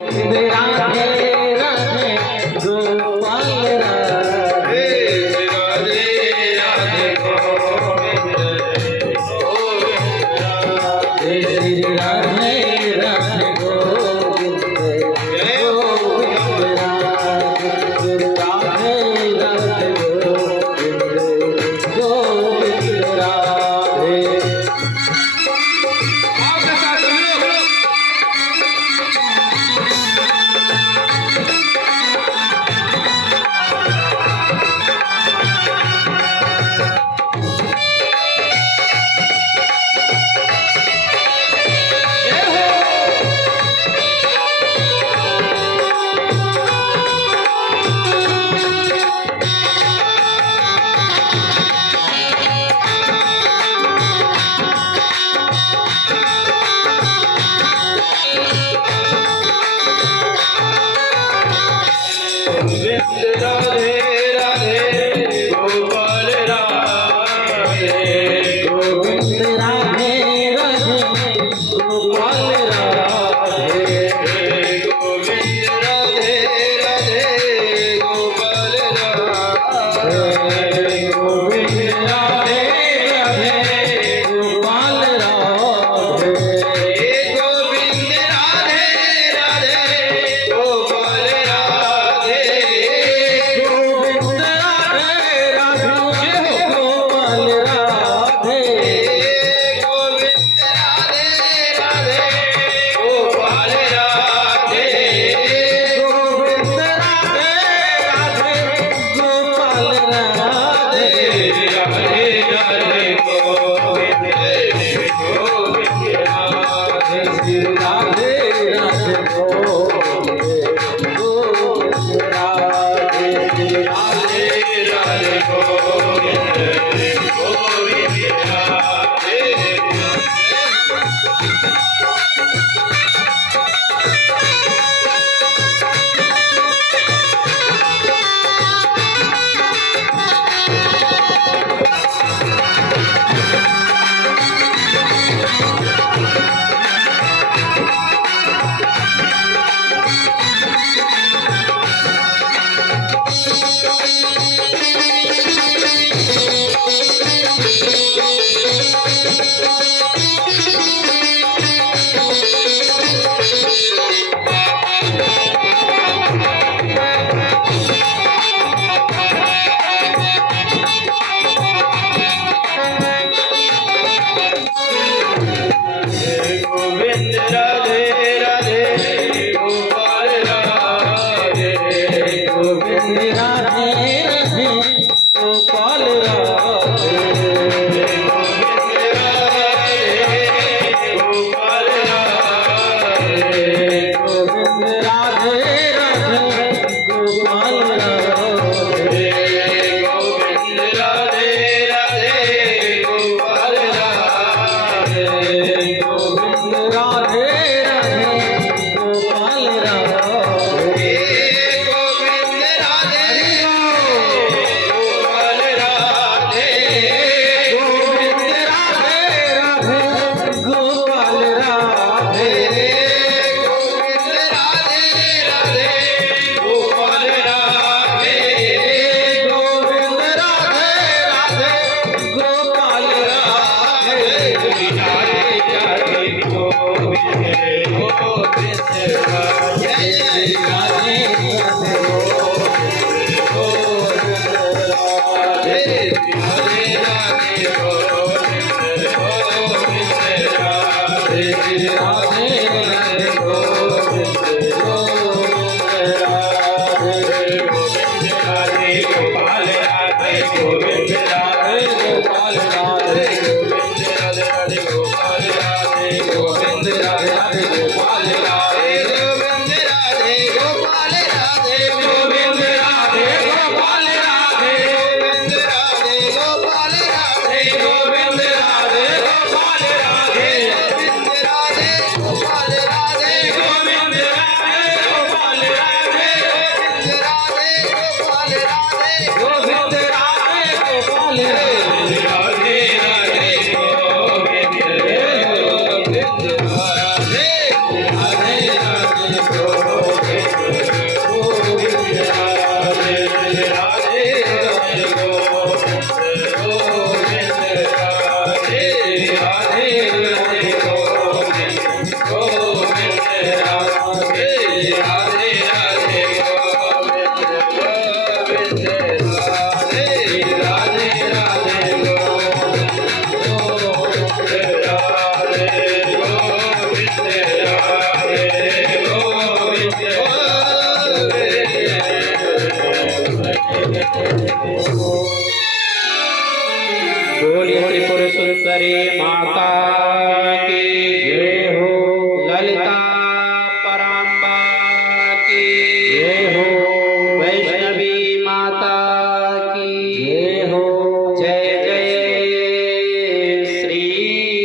राधे राधे गोपाल राधे राधे राधे गोविंद राधे राधे राधे गोविंद गोविंद राधे राधे राधे गोविंद गोविंद राधे। मुंडेश्वरी माता की जय हो, ललिता परांबा की जय हो, वैष्णवी माता की जय हो, जय जय श्री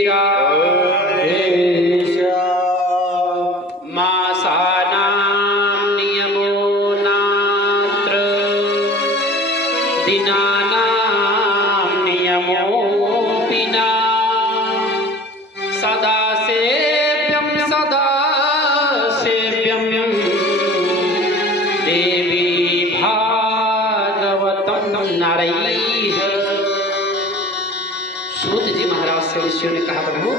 राम। मासानां नियमो नात्र दिनानां नियमोऽपि न सदा सेव्यं देवी भागवतं नरैः। सूत जी महाराज से ऋषियों ने कहा प्रभु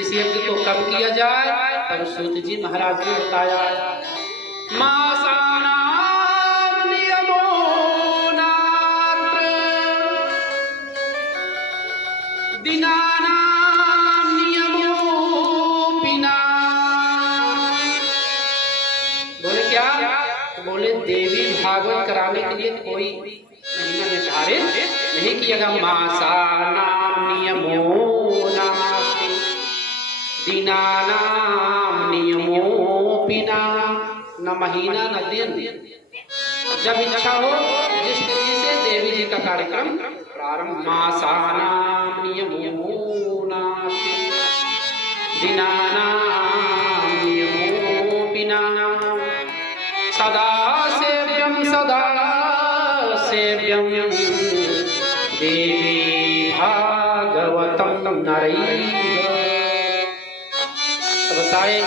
इस यज्ञ को कब किया जाए? तब सूत जी महाराज ने बताया मासानां नियमो नात्र दिनानां नियमोऽपि न। बोले क्या? बोले देवी भागवत कराने के लिए कोई महीना निर्धारित नहीं किया गया। मासानां नियमो नास्ति दिनानां नियमोऽपि न। न महीना न दिन, जब इच्छा हो जिस तिथि से देवी जी का कार्यक्रम प्रारंभ। मासानां नियमो नास्ति दिनानां नियमोऽपि न सदा सेव्यं देवी भागवतं नरैः। बताए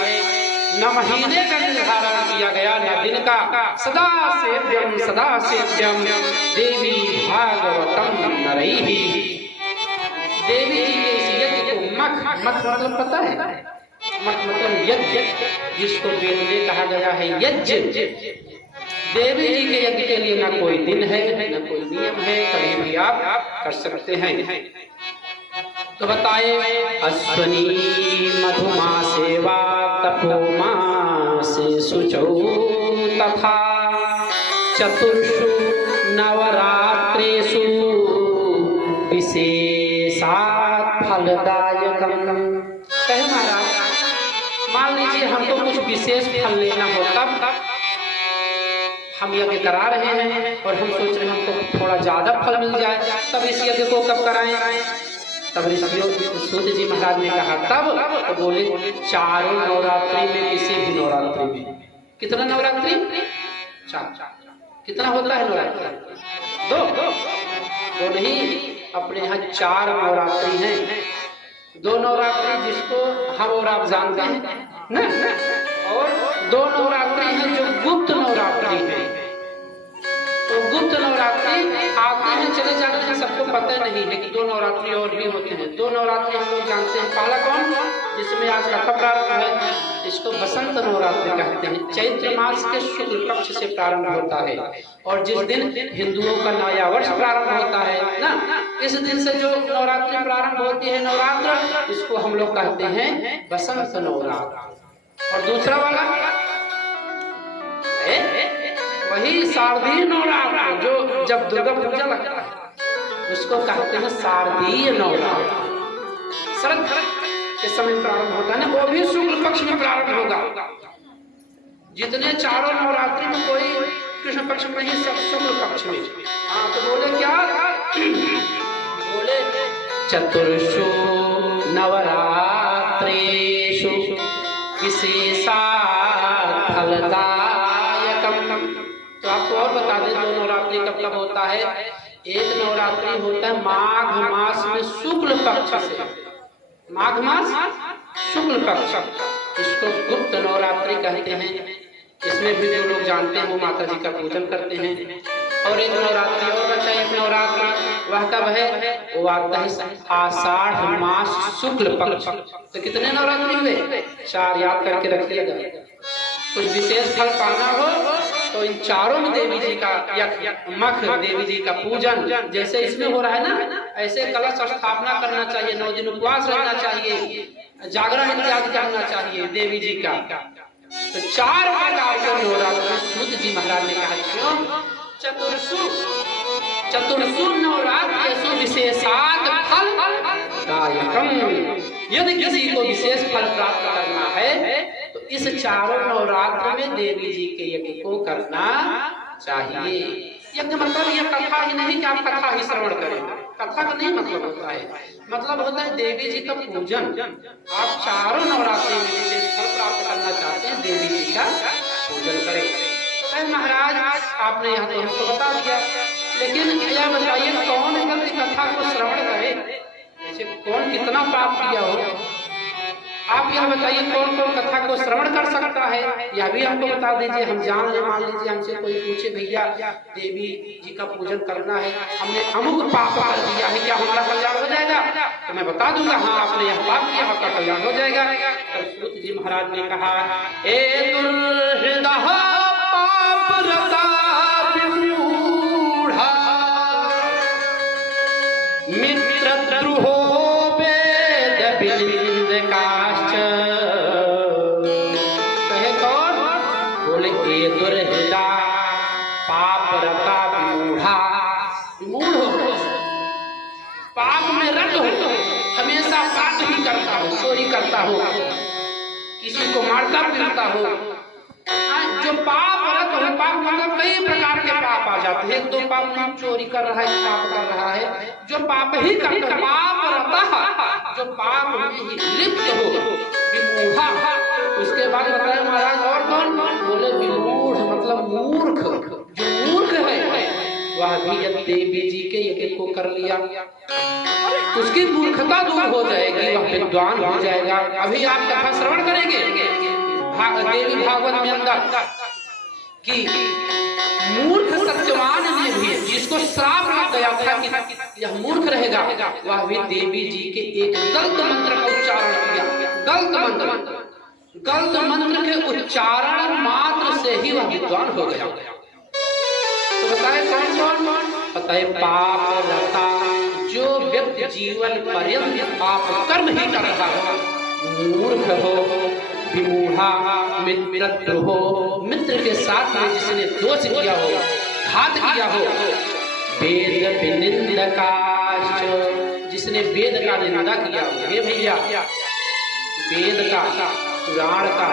न महीने का निर्धारण किया गया न दिन का। सदा सेव्यं देवी भागवतं नरैः। देवी जी के इस यज्ञ को मख मतलब पता है? मख मतलब यज्ञ, जिसको वेद में कहा गया है यज्ञ। देवी जी के यज्ञ के लिए न कोई दिन है न कोई नियम है, कभी भी आप कर सकते हैं। तो बताए अश्वनी मधुमासे वा तपोमासे शुचौ तथा चतुर्षु नवरात्रेषु विशेषात् फलदायकम्। कहे महाराज मान लीजिए हमको कुछ विशेष फल लेना हो, तब हम यज्ञ करा रहे हैं और हम सोच रहे हैं हमको थोड़ा ज्यादा फल मिल जाए, तब इस यज्ञ को कब कराएं? तब ऋषियों सूत जी महाराज ने कहा तब तो बोले चारों नवरात्रि में, किसी भी नवरात्रि में। कितना नवरात्रि? 4। कितना होता है नवरात्रि? 2 नहीं, अपने यहाँ 4 नवरात्रि हैं। 2 नवरात्रि जिसको हम और आप जानते हैं ना, और 2 नवरात्रि हैं जो गुप्त नवरात्रि है। तो गुप्त नवरात्रि आते हैं चले जाते हैं, सबको पता नहीं है कि 2 नवरात्रि और भी होते हैं। 2 नवरात्रि हम लोग जानते हैं। पहला कौन? जिसमें आज का प्रारंभ है, इसको बसंत नवरात्रि कहते हैं। चैत्र मास के शुक्ल पक्ष से प्रारंभ होता है और जिस दिन हिंदुओं का नया वर्ष प्रारंभ होता है ना, इस दिन से जो नवरात्रि प्रारंभ होती है नवरात्र, इसको हम लोग कहते हैं बसंत नवरात्र। और दूसरा वाला वही शारदीय नवरात्र, जो जब दुर्गा पूजा लगता है उसको कहते हैं शारदीय नवरात्र। शरद के समय प्रारंभ होता है ना, वो भी शुक्ल पक्ष में प्रारंभ होगा। जितने चारों नवरात्रि में कोई कृष्ण पक्ष में नहीं, सब शुक्ल पक्ष में। हाँ तो बोले क्या? बोले चतुर्षु नवरात्रेषु विशेषात् फलदायकम्। तो आपको और बता दें 2 नवरात्रि कब कब होता है। एक नवरात्रि होता है माघ मास में शुक्ल पक्ष से, माघ मास शुक्ल पक्ष, इसको गुप्त नवरात्रि कहते हैं। इसमें भी जो लोग जानते हैं वो माता जी का पूजन करते हैं। और एक नवरात्रि और बचा, एक नवरात्र वह कब है? वो आता है आषाढ़ मास शुक्ल पक्ष। तो कितने नवरात्रि हुए? 4 याद करके रखिएगा। कुछ विशेष फल पाना हो तो इन चारों में देवी जी का मख, देवी जी का पूजन जैसे इसमें हो रहा है ना, ऐसे कलश स्थापना करना चाहिए, 9 दिन उपवास रहना चाहिए, जागरण इत्यादि करना चाहिए देवी जी का। तो 4 प्रकार के नवरात्र सूत जी महाराज ने कहा क्यों? चतुर्षु नवरात्रेषु विशेषात् फल फलदायकम। यदि किसी को विशेष फल प्राप्त करना है तो इस चारों नवरात्र में देवी जी के यज्ञ को करना चाहिए। यज्ञ मतलब यह कथा ही नहीं कि आप कथा ही श्रवण करें, कथा का नहीं मतलब होता है, मतलब होता है देवी जी का पूजन। आप चारों नवरात्रि में विशेष फल प्राप्त करना चाहते हैं, देवी जी का पूजन करें। महाराज आपने यहाँ तो हमको बता दिया, लेकिन यह बताइए कौन व्यक्ति कथा को श्रवण करे, जैसे कौन कितना पाप किया हो, आप यह बताइए कौन कौन कथा को श्रवण कर सकता है, यह भी हमको बता दीजिए, हम जान ले। मान लीजिए हमसे कोई पूछे भैया देवी जी का पूजन करना है, हमने अमुक पाप कर दिया है, क्या हमारा कल्याण हो जाएगा? तो मैं बता दूंगा हाँ आपने यह पाप किया, आपका कल्याण हो जाएगा। तो सूत जी महाराज ने कहा, ए दुर्हृदा पापरता विमूढ़ा मित्रद्रोहो वेद विनिंदकाश्च। कहे कौन? बोले ए दुर्हृदा पापरता विमूढ़ा। विमूढ़ हो, पाप में रत हो, हमेशा पाप ही करता हो, चोरी करता हो, किसी को मारता पीटता हो। जो पाप रत हो, पाप मतलब कई प्रकार के पाप आ जाते हैं। एक दो पाप नहीं, चोरी कर रहा है, पाप कर रहा है, जो पाप ही करता है, पाप रहता है, जो पाप में ही लिप्त हो, विमूढ़ा। उसके बाद बताया महाराज और कौन? बोले विमूढ़ मतलब मूर्ख। जो मूर्ख है वह भी यदि देवी जी के यज्ञ को कर लिया उसकी मूर्खता दूर हो जाएगी, वह विद्वान हो जाएगा। अभी आप कथा श्रवण करेंगे देवी भागवत में अंदर कि मूर्ख सत्यवान ने भी, जिसको श्राप लग गया था कि यह मूर्ख रहेगा, वह भी देवी जी के एक गलत मंत्र का उच्चारण किया। गलत मंत्र के उच्चारण मात्र से ही वह विद्वान हो गया। तो बताए कौन कौन? बताए पाप रता, जो व्यक्ति जीवन पर्यंत पाप कर्म ही कर रहा हो, मूर्ख हो, विमूढ़ा, मित्र हो, मित्र के साथ में जिसने दोष किया हो, घात किया हो, वेद विनिंदकाश्च, जिसने वेद का निंदा किया हो। हे भैया, वेद का, पुराण का,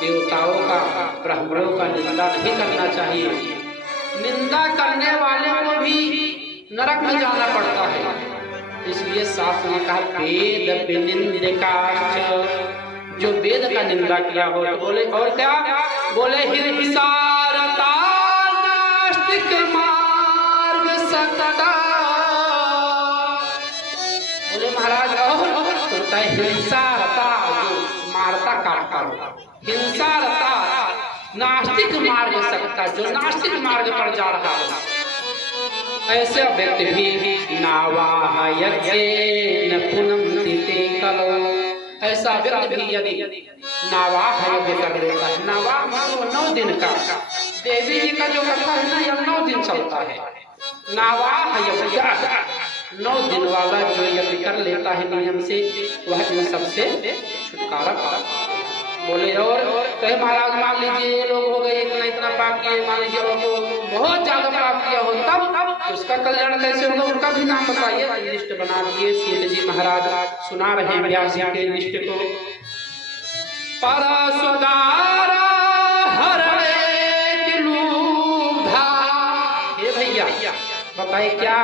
देवताओं का, ब्राह्मणों का निंदा नहीं करना चाहिए। निंदा करने वाले को भी नरक में जाना पड़ता है। इसलिए शास्त्र ने कहा वेद विनिंदकाश्च, जो वेद का निंदा किया हो। तो बोले और क्या? बोले हिंसारता नास्तिक मार्ग सकता। बोले महाराज और होता है हिंसारता, जो मारता काटता हो, हिंसारता नास्तिक मार्ग सकता, जो नास्तिक मार्ग पर जा रहा हो, ऐसे व्यक्ति भी नावाह यज्ञेन पुनन्ति ते कलो। ऐसा व्यक्ति भी यदि नावाह यज्ञ कर लेता है, नावाह मतलब 9 दिन का, देवी जी का जो कथा है ना, यह 9 दिन चलता है। नावाह यज्ञ 9 दिन वाला जो यज्ञ कर लेता है नियम से, वह इन सबसे छुटकारा पाता है। बोले और कहे महाराज मान लीजिए ये लोग हो गए इतना इतना पाप किए, मान लीजिए बहुत ज्यादा पाप किया हो, तब उसका कल्याण कैसे होगा? उनका भी नाम बताइए। लिस्ट बना दिए सीत जी महाराज, सुना रहे हैं व्यास जी के लिस्ट को। परस्वदारा हरणे तिलूधा। हे भैया बताइए क्या?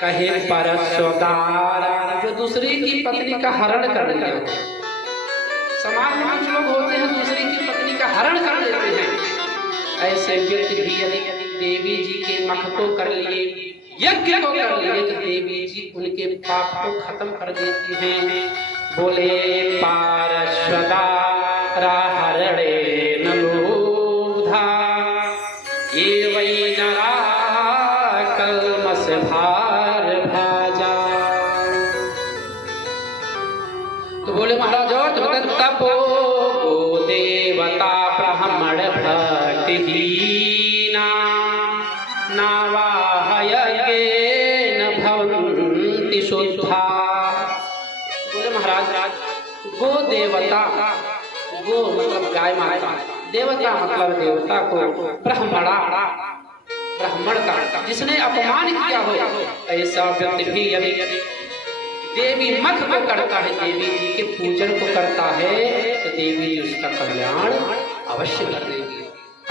कहे परस्वदारा, जो दूसरी की पत्नी का हरण कर लिया। समाज में कुछ लोग होते हैं दूसरी की पत्नी का हरण कर लेते हैं। ऐसे व्यक्ति भी यदि देवी जी के मख को कर लिए, यज्ञ को कर लिए, तो देवी जी उनके पाप को खत्म कर देती हैं। बोले पार्श्वदा हरणे नलोधा, ये वै नरा कल्मष भार भाजा। तो बोले महाराज और तो तपो गो देवता ब्राह्मण भक्तिहीना नावाह यज्ञेन भवन्ति शुद्धा। बोले महाराज गो देवता, गो मतलब गाय माता, देवता मतलब देवता को, ब्राह्मण का जिसने अपमान किया हो, ऐसा व्यक्ति भी यदि देवी मठ को करता है, देवी जी के पूजन को करता है, तो देवी जी उसका कल्याण अवश्य कर देगी।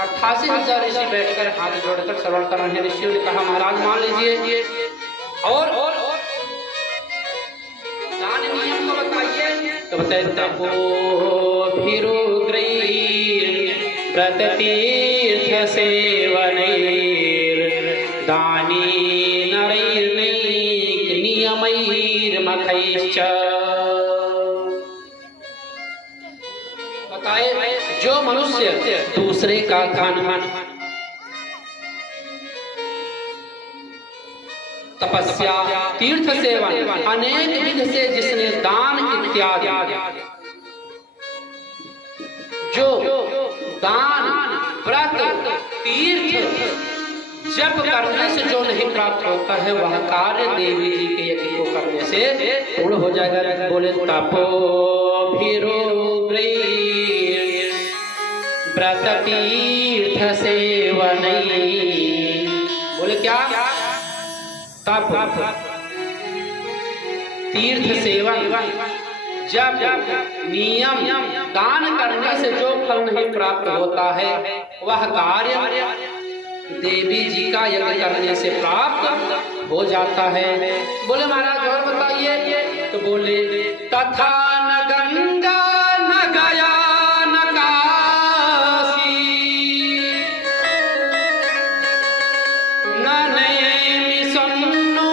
88,000 ऋषि बैठकर हाथ जोड़कर श्रवण कर रहे हैं। ऋषियों ने कहा महाराज मान लीजिए और दान नियम को बताइए। तो बताए तपो व्रत तीर्थ सेवनैर दानी नरैर्नैक नियमैर्मखैश्च। बताए जो मनुष्य दूसरे का धन, तपस्या, तीर्थ सेवन, अनेक विध से जिसने दान इत्यादि, जो दान, व्रत, तीर्थ, जप करने से जो नहीं प्राप्त होता है वह कार्य देवी जी के यज्ञ को करने से पूर्ण हो जाएगा। बोले तपो व्रत तीर्थ सेवन। बोले क्या? तप, तीर्थ सेवन, जब नियम, दान करने से जो फल नहीं प्राप्त होता है वह कार्य देवी जी का यज्ञ करने से प्राप्त हो जाता है। बोले महाराज और बताइए। तो बोले तथा न गंगा न गया न काशी न नैमिषन्नो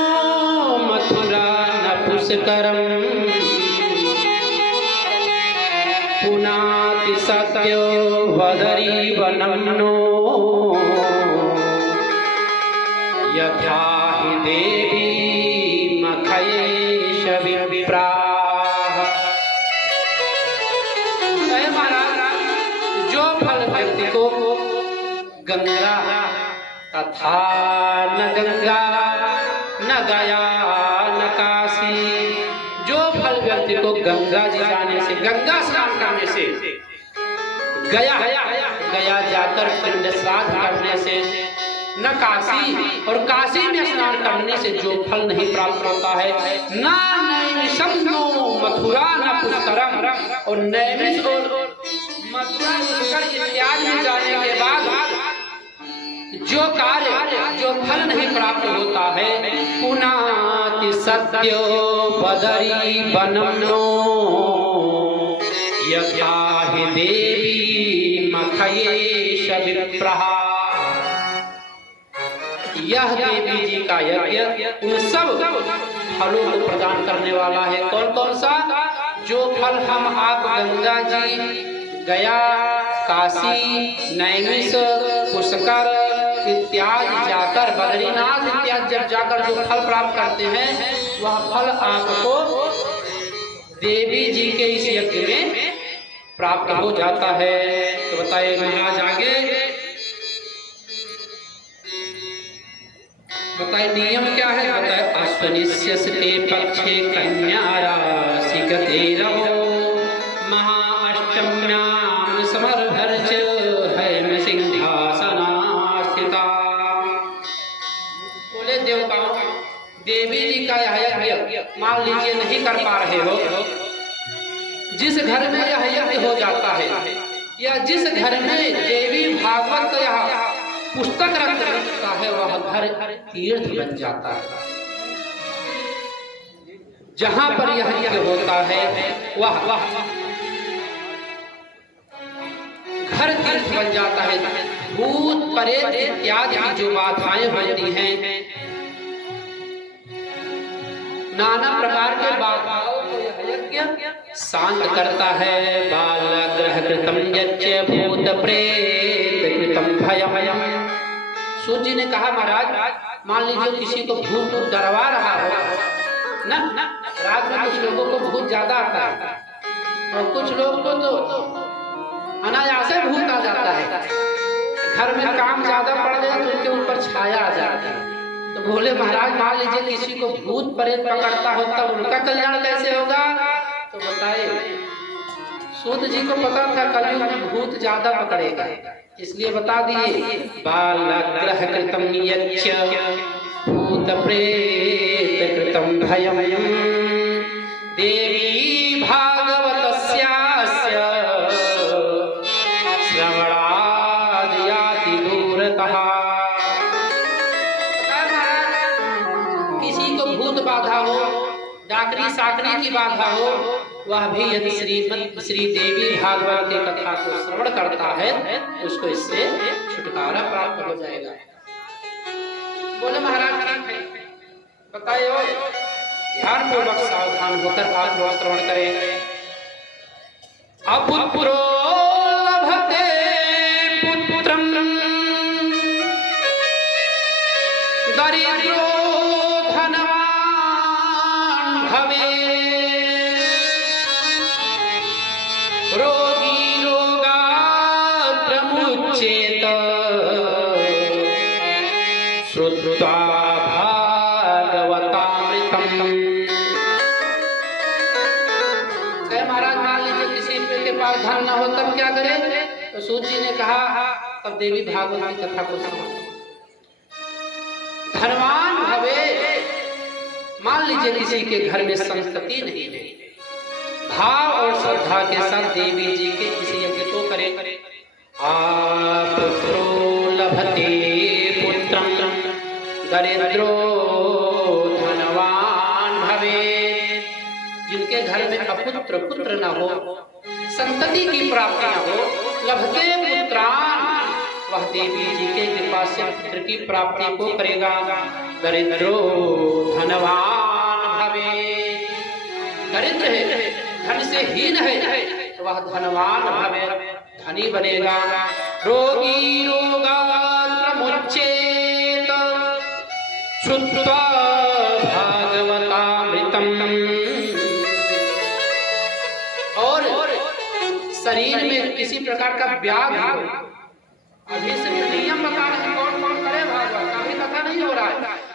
मथुरा न पुष्करम पुनाति सत्यो वदरी वनम्नो यथा हि देवी मखयेश विप्राः। जो फल व्यक्ति को गंगा तथा न गंगा न गया न काशी, जो फल व्यक्ति को गंगा जी जाने से, गंगा स्नान करने से, गया जाकर पिंड श्राद्ध करने से, न काशी और काशी में स्नान करने से जो फल नहीं प्राप्त होता है, न नैमिषन्नो मथुरा न पुष्करम, और नैमिष और मथुरा पुष्कर इत्यादि में जाने के बाद जो कार्य, जो फल नहीं प्राप्त होता है, पुनाति सत्यो बदरी वनम्नो यथा हि देवी मखयेश विप्राः। यह देवी जी का यज्ञ उन सब फलों को प्रदान करने वाला है। कौन कौन सा? जो फल हम आप गंगा जी, गया, काशी, नैमिष, पुष्कर इत्यादि जाकर, बद्रीनाथ इत्यादि जब जाकर जो फल प्राप्त करते हैं वह फल आपको देवी जी के इस यज्ञ में प्राप्त हो जाता है। तो बताइए महाराज आगे बताए नियम क्या है? बताए अश्वनिश्यस्ते पक्षे कन्या राशि गते रहो महाअष्टम्यां समर्भर्च हैम सिंहासनास्थिता। बोले देवताओं, देवी जी का यह यज्ञ मान लीजिए नहीं कर पा रहे हो, जिस घर में यह यज्ञ हो जाता है या जिस घर में देवी भागवत का यह पुस्तक रखता है वह घर तीर्थ बन जाता है। जहां पर यह यज्ञ होता है वह घर तीर्थ बन जाता है। भूत प्रेत इत्यादि की जो बाधाएं होती हैं, नाना प्रकार के बाधाओं को यह यज्ञ शांत करता है। बालग्रह कृतम यज्ञ भूत प्रेत कृतम भयम। सूत जी ने कहा महाराज मान लीजिए किसी को भूत डरवा रहा हो ना, रात में कुछ लोगों को भूत ज्यादा आता है और कुछ लोगों को तो अनायास भूत आ जाता है। घर में काम ज्यादा पड़ गया तो उनके ऊपर छाया आ जाता है। तो बोले महाराज मान लीजिए किसी को भूत प्रेत पकड़ता हो तब उनका कल्याण कैसे होगा? तो बताए सूत जी को पता था कलयुग में भूत ज्यादा पकड़ेगा, इसलिए बता दिए बालग्रह कृतम यज्ञ भूत प्रेत कृतम भयम देवी भागवतस्यास्य श्रवणादयाति दूरतः। किसी को भूत बाधा हो, डाकरी साकरी की बाधा हो, वह भी यदि श्री देवी भागवत की कथा को श्रवण करता है उसको इससे छुटकारा प्राप्त हो जाएगा। बोले महाराज बताए हो, ध्यान पूर्वक सावधान होकर आप लोग श्रवण करें। अपुत्रो लभते पुत्रं दरिद्रो धनवान भवेत् रोगी रोगाग्रमुच्येत श्रुत्वा धन न हो तब क्या करे? तो सूत जी ने कहा तब देवी भागवत की कथा को सुनो। धनवान भवे, मान लीजिए किसी के घर में संपत्ति नहीं है, भाव और श्रद्धा के साथ देवी जी के किसी यज्ञ को करे। पुत्रो लभते पुत्रं दरिद्रो धनवान भवे, जिनके घर में अपुत्र पुत्र न हो, संतति की प्राप्ति न हो, लभते पुत्रान, वह देवी जी के कृपा से पुत्र की प्राप्ति को करेगा। दरिद्रो धनवान भवे, दरिद्र है, धन से हीन है, तो वह धनवान भवे, धनी बनेगा। रोगी रोगाग्रमुच्येत श्रुत्वा भागवतामृतम्, शरीर में किसी प्रकार का व्याध हो, अभी सिर्फ नियम बता रहे हैं कौन कौन करे भागवत, अभी कथा नहीं हो रहा है।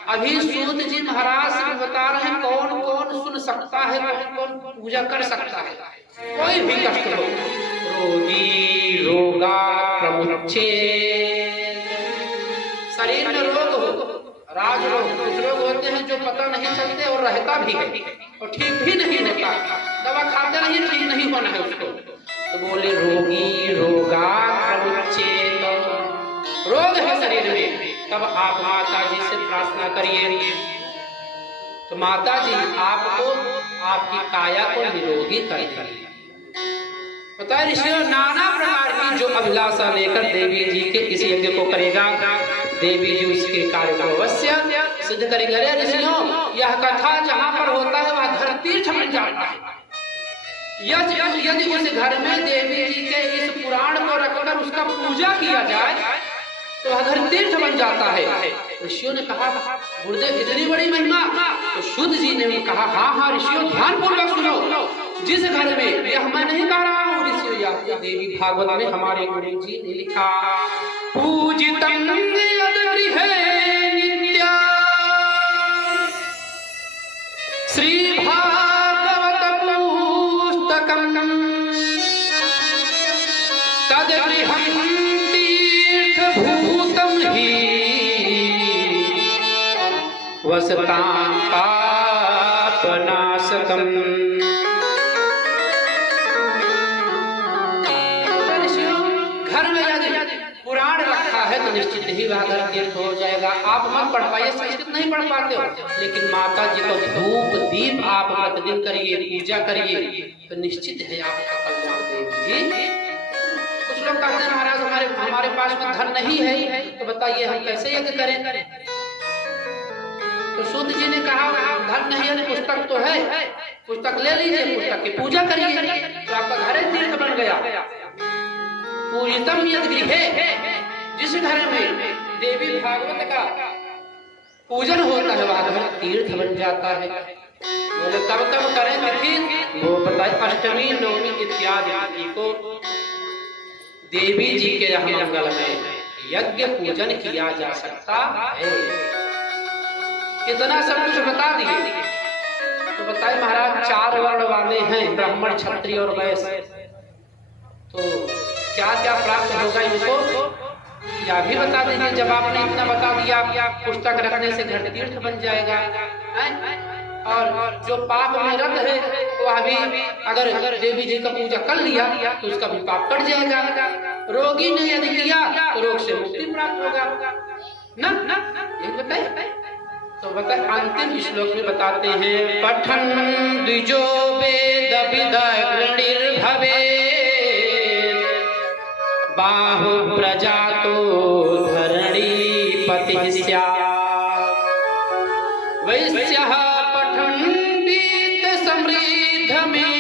अभी सूत जी महाराज सिर्फ बता रहे हैं कौन कौन सुन सकता है, कौन कौन पूजा कर सकता है। कोई भी कष्ट हो, रोगी रोगाग्रमुच्येत, शरीर में रोग हो, राज रोग, कुछ रोग होते हैं जो पता नहीं चलते और रहता भी है और ठीक भी नहीं होता, दवा खाते नहीं ठीक नहीं होना है उसको। तो बोले रोगी रोगाग्रमुच्येत, रोग है शरीर में, तब आप माता जी से प्रार्थना करिए। तो माता जी आपको आपकी काया को निरोगी करेगी। पता है ऋषियों, नाना प्रकार की जो अभिलाषा लेकर देवी जी के इस यज्ञ को करेगा, देवी जी उसके कार्य को अवश्य सिद्ध करेंगे। अरे ऋषियों, यह कथा जहाँ पर होता है वह घर तीर्थ बन जाता है। यदि उस घर में देवी जी के इस पुराण को रखकर उसका पूजा किया जाए तो वह घर तीर्थ बन जाता है। ऋषियों ने कहा गुरुदेव इतनी बड़ी महिमा, तो शुद्ध जी ने कहा हाँ ऋषियों ध्यान पूर्वक सुनो, जिस घर में, यह मैं नहीं कह रहा हूँ ऋषियों, यह देवी भागवत में हमारे गुरु जी ने लिखा, पूजितं यद्गृहे नित्यं श्री तद्गृहं तीर्थभूतं हि वसतां पापनाशकम्। घर में यदि पुराण रखा है तो निश्चित ही वह घर तीर्थ हो जाएगा। आप मत पढ़ पाइए, संस्कृत नहीं पढ़ पाते हो, लेकिन माता जी को धूप दीप आप प्रतिदिन करिए, पूजा करिए, तो निश्चित है आपका कल्याण देवी जी। कुछ लोग कहते हैं महाराज हमारे पास में धन नहीं है, तो बताइए हम कैसे यज्ञ करें? तो सूत जी ने कहा धन नहीं है, पुस्तक तो है, पुस्तक ले लीजिए, पुस्तक की पूजा करिए, तो आपका घर तीर्थ बन गया। पूजितं यद्गृहे, जिस घर में देवी भागवत का पूजन होता है वह घर तीर्थ बन जाता है। बोले कब कब करें तिथि? वो बताए अष्टमी नवमी इत्यादि को देवी जी के मंगल में यज्ञ पूजन किया जा सकता है। इतना सब कुछ बता दिए। तो बताए महाराज 4 वर्ण वाले हैं, ब्राह्मण क्षत्रिय और वैश्य, तो क्या क्या प्राप्त होगा इनको या भी बता दीजिए। जब आपने इतना बता दिया पुस्तक रखने से घर तीर्थ बन जाएगा, और जो पाप में रत है वह भी अगर देवी जी का पूजा कर लिया तो उसका भी पाप कट जाएगा। रोगी ने यदि किया तो रोग से मुक्ति प्राप्त होगा ना। ये बताए तो बताए अंतिम श्लोक में बताते हैं पठन द्विजो वेद विदग्निर्भवे बाहु प्रजातो धरणी पति स्यात् वैश्यः पठन् वेद समृद्ध में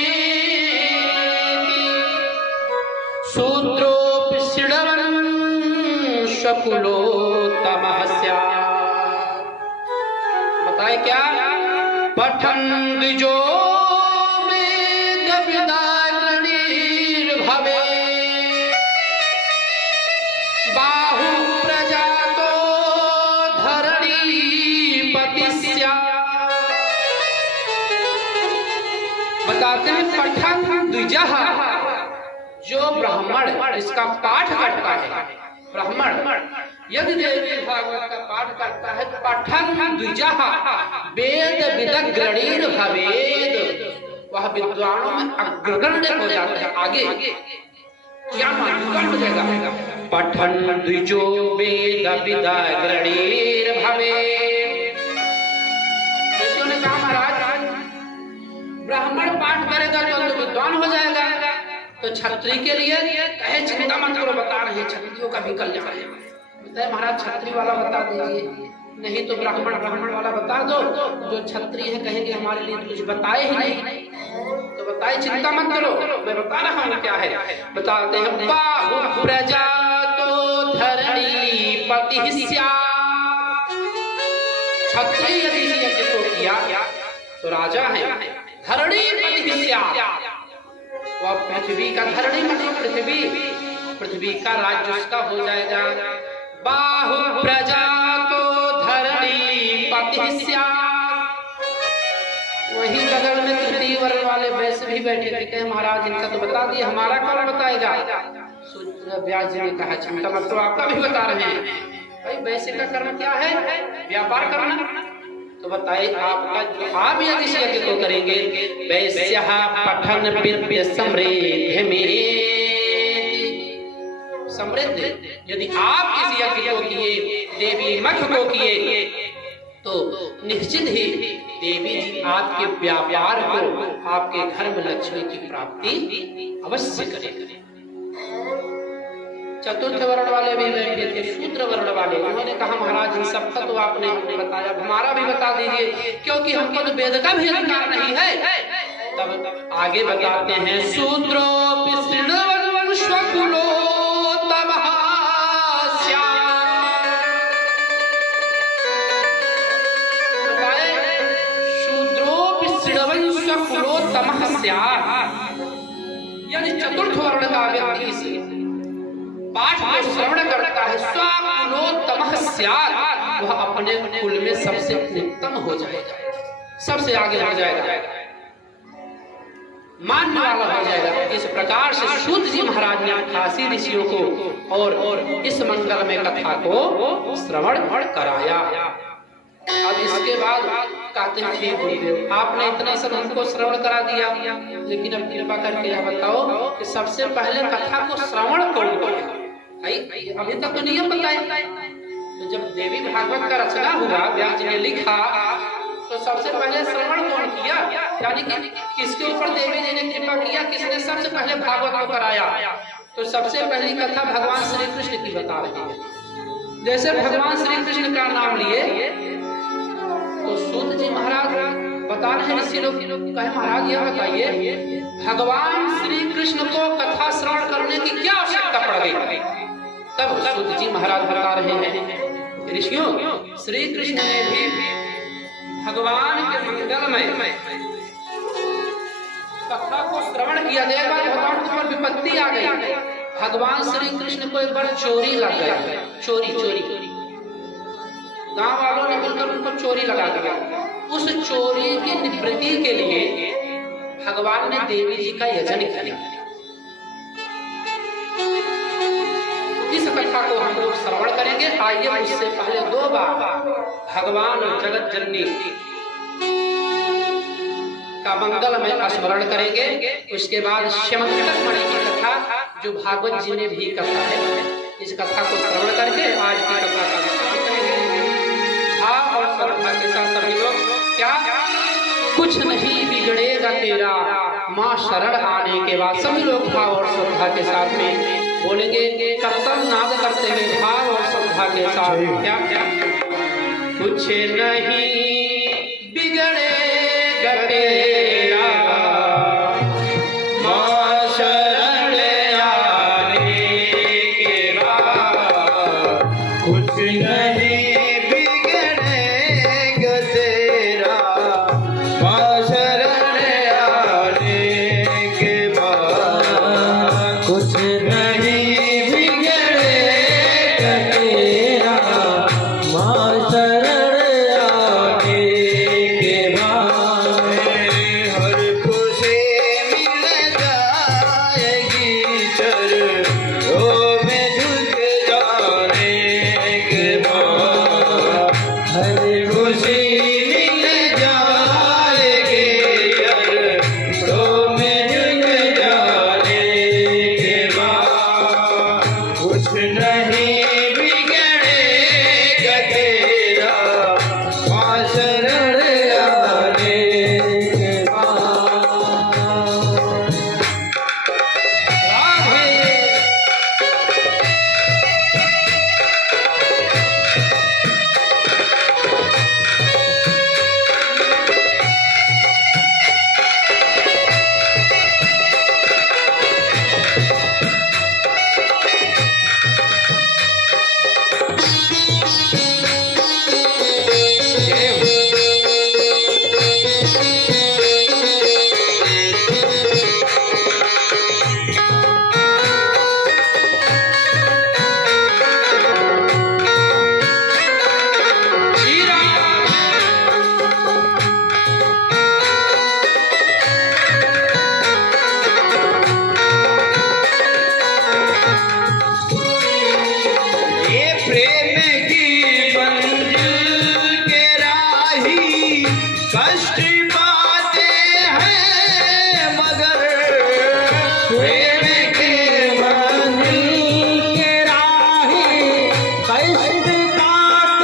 शूद्रोऽपि शृण्वन् शकुलोत्तमः स्यात्। बताए क्या पठन् द्विजो वेद विदग्निर्भवे बाहु प्रजातो धरणीपति स्यात्। बताते हैं पठन द्विजः जो ब्राह्मण इसका पाठ करता है, ब्राह्मण यदि देवी भागवत का पाठ करता है पठन द्विजः वेद विदग्रणीर भवेद वह विद्वानों में अग्रगण्य हो जाता है। आगे क्या मानकर हो जाएगा पठन द्विजो वेद विदग्रणीर भवेद। ऋषियों ने कहा महाराज ब्राह्मण पाठ करेगा तो विद्वान हो जाएगा, तो क्षत्रिय के लिए कहे चिंता मत करो, बता रहे क्षत्रियों का भी कल्याण है। बताए महाराज क्षत्रिय वाला बता दीजिए, नहीं तो ब्राह्मण वाला बता दो। जो क्षत्रिय है कहेंगे हमारे लिए कुछ बताए ही नहीं, तो बताए चिंता मत करो, मैं बता रहा हूँ क्या है। बताते हैं बाहु प्रजातो धरणीपति स्यात्। क्षत्रिय यदि यज्ञ को किया तो राजा है, धरणीपति स्यात् वह पृथ्वी का धरणी मतलब पृथ्वी का राज्य उसका हो जाएगा। बाहु प्रजातो धरणीपति स्यात्। वही बगल में तृतीय वर्ण वाले वैश्य भी बैठे थे, कहे महाराज इनका तो बता दिए, हमारा कौन बताएगा। व्यास जी ने कहा चिंता मत करो, आपका भी बता रहे हैं। भाई वैश्य का कर्म क्या है, व्यापार करना। तो बताइए आपका आप यदि इस यज्ञ को करेंगे वैश्यः पठन विद्य समृद्ध में समृद्ध, यदि आप इस यज्ञ को किए देवी मख को किए तो निश्चित ही देवी जी आपके व्यापार को आपके घर में लक्ष्मी की प्राप्ति अवश्य करेंगे। चतुर्थ वर्ण वाले भी बैठे थे, शूद्र वर्ण वाले, उन्होंने कहा महाराज इन सबका तो आपने बताया, हमारा भी बता दीजिए क्योंकि हमको तो वेद का भी अधिकार नहीं है। तब आगे बताते हैं शूद्रोऽपि शृण्वन् शकुलोत्तमः स्यात्। बताए शूद्रोऽपि शृण्वन् शकुलोत्तमः स्यात्। यानी चतुर्थ वर्ण का व्यक्ति पाठ को श्रवण करता है स्वकुलोत्तमः स्यात्, वह अपने कुल में सबसे उत्तम हो जाएगा, सबसे आगे हो जाएगा, मानने वाला हो जाएगा। इस प्रकार से सूत जी महाराज ने काशी ऋषियों को और इस मंगलमय कथा को श्रवण कराया। अब इसके बाद कहते हैं ठीक गुरुदेव आपने इतना सब हमको श्रवण करा दिया, लेकिन अब कृपा करके यह बताओ कि सबसे पहले कथा को श्रवण कौन करे। अभी तक तो नियम बताए, तो जब देवी भागवत का रचना हुआ व्यास जी ने लिखा तो सबसे पहले श्रवण कौन किया, यानी कि किसके ऊपर देवी जी ने कृपा किया, किसने सबसे पहले भागवत को कराया। तो सबसे पहली कथा भगवान श्री कृष्ण की बता रही है। जैसे भगवान श्री कृष्ण का नाम लिए तो सूत जी महाराज बता रहे हैं, ऋषि लोग कहे महाराज यह बताइए भगवान श्री कृष्ण को कथा श्रवण करने की क्या आवश्यकता पड़ गई। तब सूत जी महाराज बता रहे हैं ऋषियों श्री कृष्ण ने भी भगवान के मंगलमय कथा को श्रवण किया। एक बार भगवान के ऊपर विपत्ति आ गई, भगवान श्री कृष्ण को एक बार चोरी लग गई, चोरी गांव वालों ने मिलकर उनको चोरी लगा दिया। उस चोरी की निवृत्ति के लिए भगवान ने देवी जी का यजन किया। इस कथा को हम लोग श्रवण करेंगे। आइए उससे पहले 2 बार भगवान जगत जननी का मंगल में स्मरण करेंगे। उसके बाद श्यमंतक मणि की कथा जो भागवत जी ने भी कथा है, इस कथा को श्रवण करके आज की कथा का विश्राम करेंगे। भाव और श्रद्धा के साथ सभी लोग क्या कुछ नहीं बिगड़ेगा तेरा माँ शरण आने के बाद, सभी लोग भाव और श्रद्धा के साथ में बोलेंगे कर्तव्य नाद करते हुए भाव और श्रद्धा के साथ क्या क्या कुछ नहीं बिगड़ेगा तेरा माँ शरण आने के बाद, कुछ नहीं